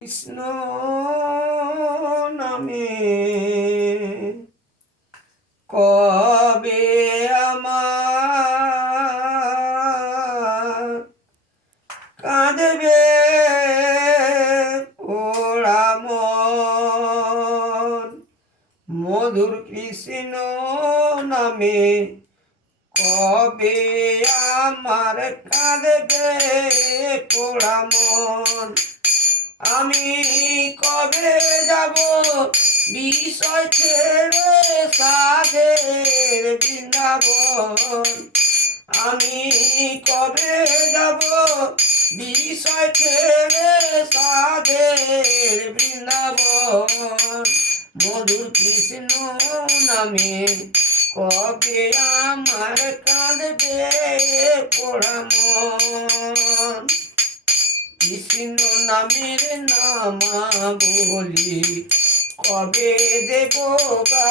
কৃষ্ণ নামে কবে আমার কাঁদবে পোড়া মন। মধুর কৃষ্ণ নামে কবে আমার কাঁদবে পোড়া মন। আমি কবে যাব বিষয় ছেড়ে সাধের বৃন্দাবন। আমি কবে যাব বিষয় ছেড়ে সাধের বৃন্দাবন। মধুর কৃষ্ণ নামে কবে আমার কাঁদবে পোড়া মন। কৃষ্ণ নামের নামা বলি কবে দেব গা।